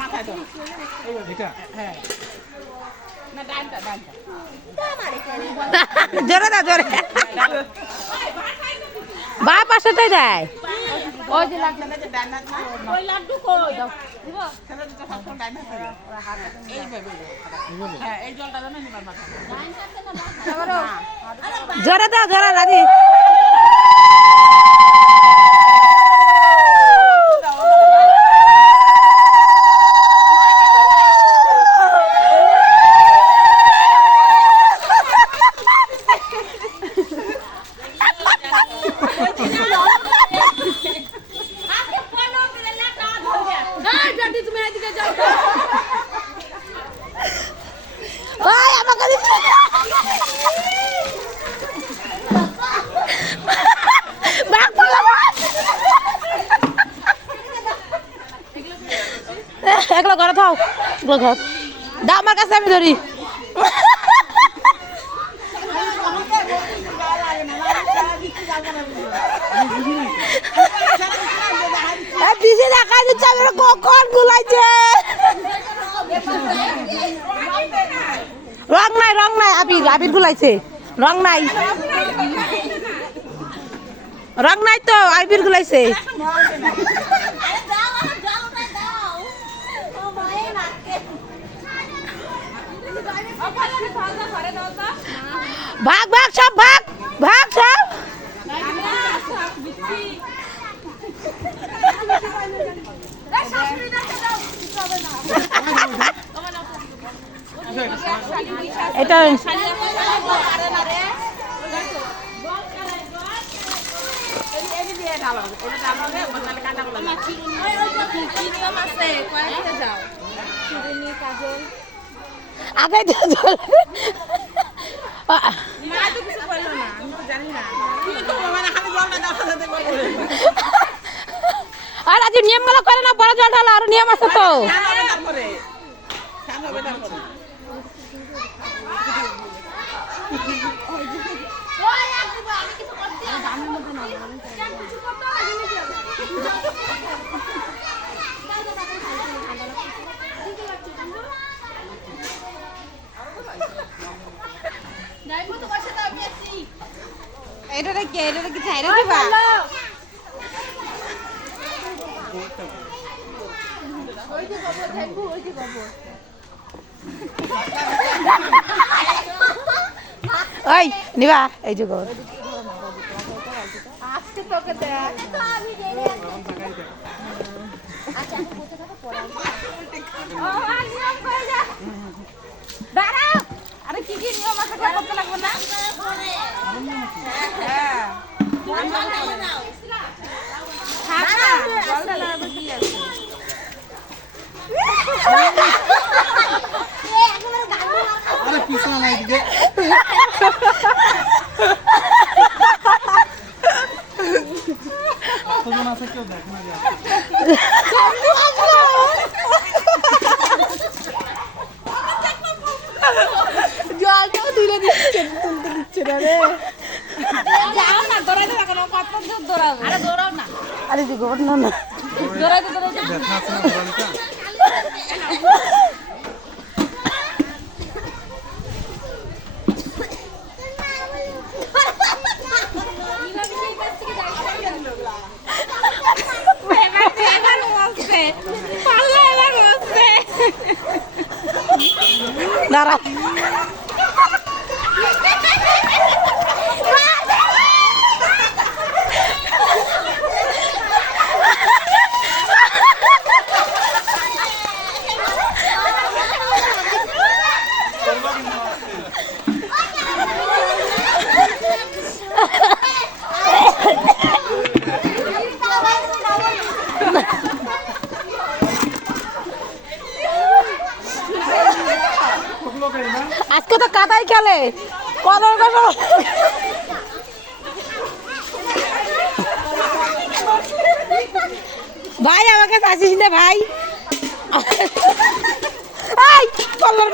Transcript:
মাথায় ধরো এটা হ্যাঁ না ডানটা ডানটা জোরে দাও জোরে বা পাশেটাই দেয় ওই যে লাগছে না যে ডান হাত না ওই লাড্ডু কই দাও দিব ছেলে দুটো সব ডান হাতে দাও ওরা হাত এইভাবে হ্যাঁ এই জলটা দাও না নিবার মাথায় জোরে দাও জোরে রাজি ওই আমাকে দিতে বাঘ পড়লো এগুলো ঘরে থাও এগুলো ঘর দাও আমার কাছে আমি ধরি বিজি দেখা দিচ্ছে আমি কখন গুলাইছে রং নাই আবির আবির গুলাইছে রং নাই তো আবির গুলাইছে ভাগ ভাগ সব ভাগ ভাগ সব এটা আগে আর আজ নিয়ম গুলো করে না বড় জল ঢালা আর নিয়ম আছে তো এটা কি ছাইরা দিবা ওই নিবা এই যে গো আজকে তোকে দেখ তো আমি দেরি আচ্ছা আমি বলতে থাকো পড়া ও নিয়ম কই যা দাঁড়াও আরে কি নিয়ম আছে করতে লাগবে না হ্যাঁ জলটা লাগবে কি আছে আরে পিছনে নাই দিকে কতজন আছে কেউ দেখ না জলটাও তুলে দিচ্ছে তুলতে দিচ্ছে না রে যাও না দৌড়াইতে থাকো না কত দূর দৌড়াবো আরে দৌড়াও না আরে দি গোবর না না দৌড়াইতে দেখা আছে না ঘোরালিটা দাঁড়া আজকে তো কাদাই খেলে কদর ভাই আমাকে আসিস না ভাই কল্লার